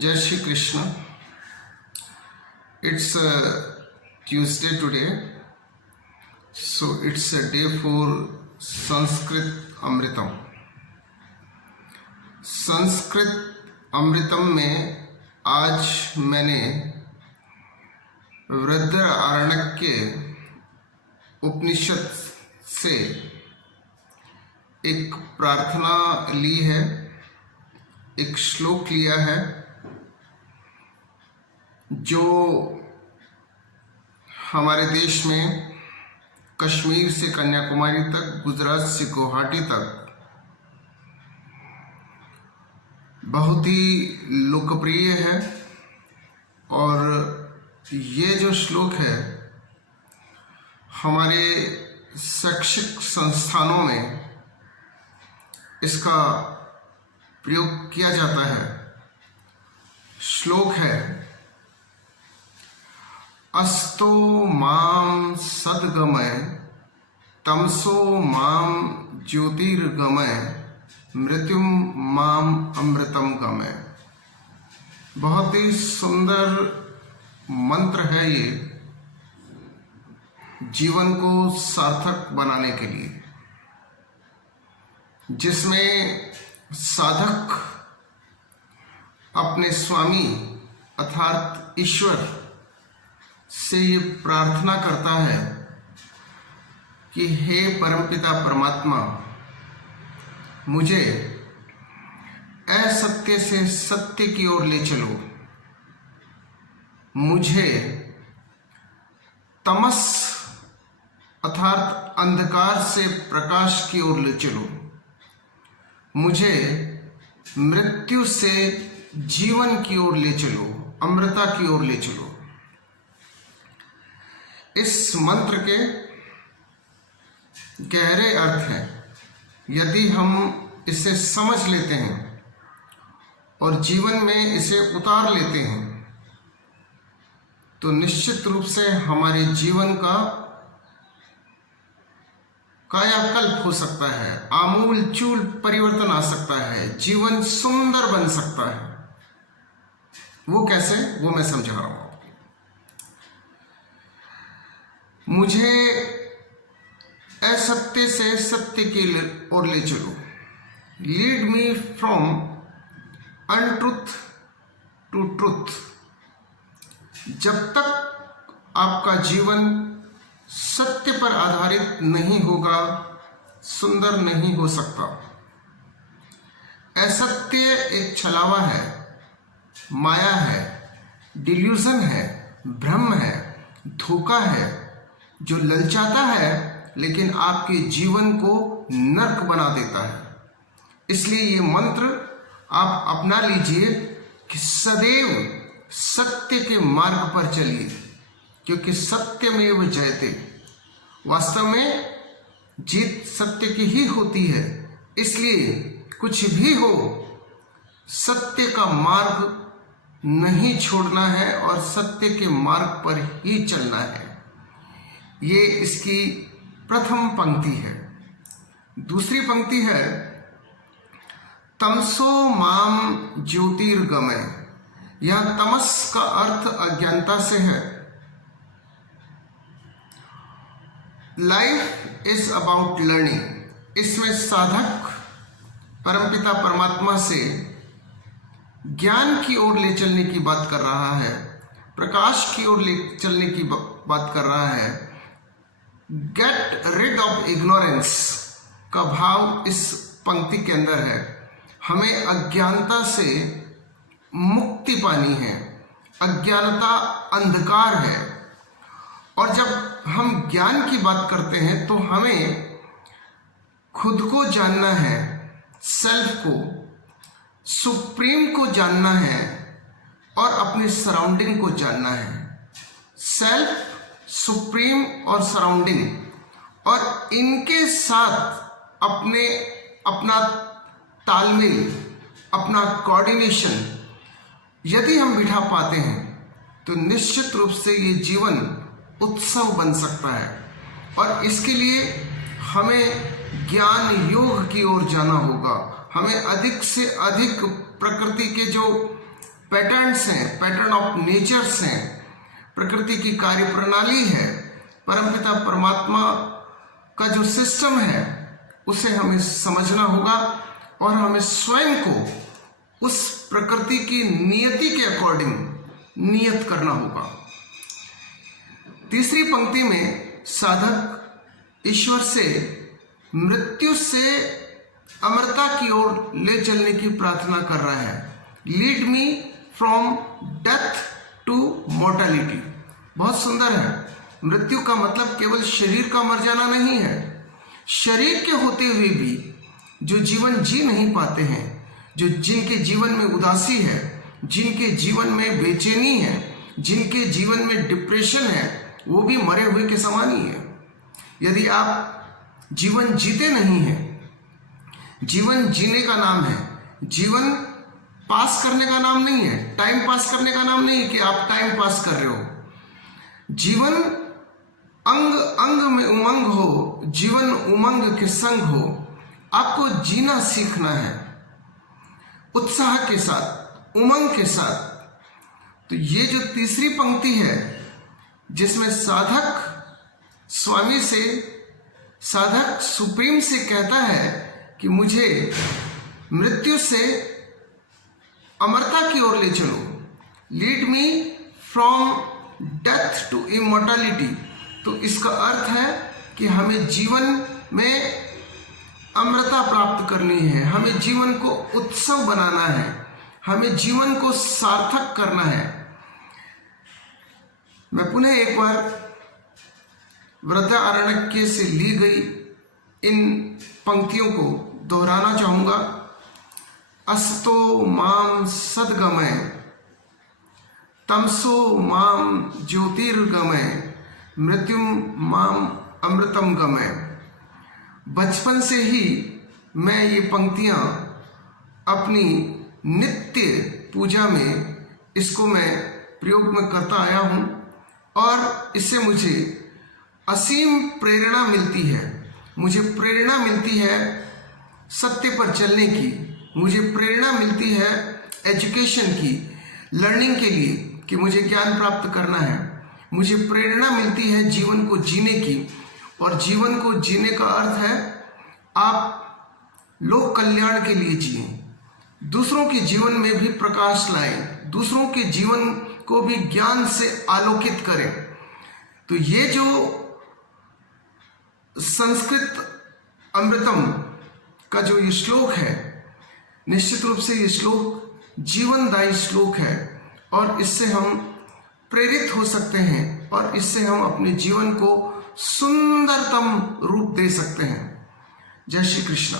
Jai Shri Krishna. It's Tuesday today, so it's a day for Sanskrit Amritam. Sanskrit अमृतम में आज मैंने वृहदारण्यक उपनिषद से एक प्रार्थना ली है, एक श्लोक लिया है जो हमारे देश में कश्मीर से कन्याकुमारी तक, गुजरात से गुवाहाटी तक बहुत ही लोकप्रिय है। और ये जो श्लोक है हमारे शैक्षिक संस्थानों में इसका प्रयोग किया जाता है। श्लोक है, अस्तो माम सद्गमय तमसो माम ज्योतिर्गमय मृत्युम माम अमृतम गमय। बहुत ही सुंदर मंत्र है ये, जीवन को सार्थक बनाने के लिए, जिसमें साधक अपने स्वामी अर्थात ईश्वर से ये प्रार्थना करता है कि हे परमपिता परमात्मा, मुझे असत्य से सत्य की ओर ले चलो, मुझे तमस अर्थात अंधकार से प्रकाश की ओर ले चलो, मुझे मृत्यु से जीवन की ओर ले चलो, अमृता की ओर ले चलो। इस मंत्र के गहरे अर्थ हैं। यदि हम इसे समझ लेते हैं और जीवन में इसे उतार लेते हैं तो निश्चित रूप से हमारे जीवन का कायाकल्प हो सकता है, आमूल चूल परिवर्तन आ सकता है, जीवन सुंदर बन सकता है। वो कैसे, वो मैं समझा रहा हूं। मुझे असत्य से सत्य की ओर ले चलो, lead me from untruth to truth. जब तक आपका जीवन सत्य पर आधारित नहीं होगा, सुंदर नहीं हो सकता। असत्य एक छलावा है, माया है, डिल्यूजन है, भ्रम है, धोखा है, जो ललचाता है लेकिन आपके जीवन को नर्क बना देता है। इसलिए ये मंत्र आप अपना लीजिए कि सदैव सत्य के मार्ग पर चलिए, क्योंकि सत्यमेव जयते। वास्तव में जीत सत्य की ही होती है। इसलिए कुछ भी हो, सत्य का मार्ग नहीं छोड़ना है और सत्य के मार्ग पर ही चलना है। ये इसकी प्रथम पंक्ति है। दूसरी पंक्ति है, तमसो माम ज्योतिर्गमय। यह तमस का अर्थ अज्ञानता से है। Life is about learning. इसमें साधक परमपिता परमात्मा से ज्ञान की ओर ले चलने की बात कर रहा है, प्रकाश की ओर ले चलने की बात कर रहा है। गेट रिड ऑफ इग्नोरेंस का भाव इस पंक्ति के अंदर है। हमें अज्ञानता से मुक्ति पानी है। अज्ञानता अंधकार है। और जब हम ज्ञान की बात करते हैं तो हमें खुद को जानना है, सेल्फ को, सुप्रीम को जानना है और अपने सराउंडिंग को जानना है। सेल्फ, सुप्रीम और सराउंडिंग, और इनके साथ अपना तालमेल, अपना कोऑर्डिनेशन यदि हम बिठा पाते हैं तो निश्चित रूप से ये जीवन उत्सव बन सकता है। और इसके लिए हमें ज्ञान योग की ओर जाना होगा। हमें अधिक से अधिक प्रकृति के जो पैटर्न्स हैं, पैटर्न ऑफ नेचर्स हैं, प्रकृति की कार्य प्रणाली है, परमपिता परमात्मा का जो सिस्टम है उसे हमें समझना होगा और हमें स्वयं को उस प्रकृति की नियति के अकॉर्डिंग नियत करना होगा। तीसरी पंक्ति में साधक ईश्वर से मृत्यु से अमरता की ओर ले चलने की प्रार्थना कर रहा है। Lead me from death to mortality. बहुत सुंदर है। मृत्यु का मतलब केवल शरीर का मर जाना नहीं है। शरीर के होते हुए भी जो जीवन जी नहीं पाते हैं, जिनके जीवन में उदासी है, जिनके जीवन में बेचैनी है, जिनके जीवन में डिप्रेशन है, वो भी मरे हुए के समान ही है। यदि आप जीवन जीते नहीं हैं, जीवन जीने का नाम है, जीवन पास करने का नाम नहीं है, टाइम पास करने का नाम नहीं है कि आप टाइम पास कर रहे हो। जीवन अंग अंग में उमंग हो, जीवन उमंग के संग हो। आपको जीना सीखना है उत्साह के साथ, उमंग के साथ। तो ये जो तीसरी पंक्ति है जिसमें साधक स्वामी से, साधक सुप्रीम से कहता है कि मुझे मृत्यु से अमरता की ओर ले चलो, lead me from death to immortality. तो इसका अर्थ है कि हमें जीवन में अमरता प्राप्त करनी है, हमें जीवन को उत्सव बनाना है, हमें जीवन को सार्थक करना है। मैं पुनः एक बार वृद्धारण्यक से ली गई इन पंक्तियों को दोहराना चाहूंगा। असतो माम सद्गमय, तमसो माम ज्योतिर्गमय, मृत्युम माम अमृतम गमय। बचपन से ही मैं ये पंक्तियां अपनी नित्य पूजा में इसको मैं प्रयोग में करता आया हूं और इससे मुझे असीम प्रेरणा मिलती है। मुझे प्रेरणा मिलती है सत्य पर चलने की, मुझे प्रेरणा मिलती है एजुकेशन की, लर्निंग के लिए कि मुझे ज्ञान प्राप्त करना है। मुझे प्रेरणा मिलती है जीवन को जीने की, और जीवन को जीने का अर्थ है आप लोक कल्याण के लिए जिए, दूसरों के जीवन में भी प्रकाश लाएं, दूसरों के जीवन को भी ज्ञान से आलोकित करें। तो ये जो संस्कृत अमृतम का जो ये श्लोक है, निश्चित रूप से ये श्लोक जीवनदायी श्लोक है और इससे हम प्रेरित हो सकते हैं और इससे हम अपने जीवन को सुंदरतम रूप दे सकते हैं। जय श्री कृष्ण।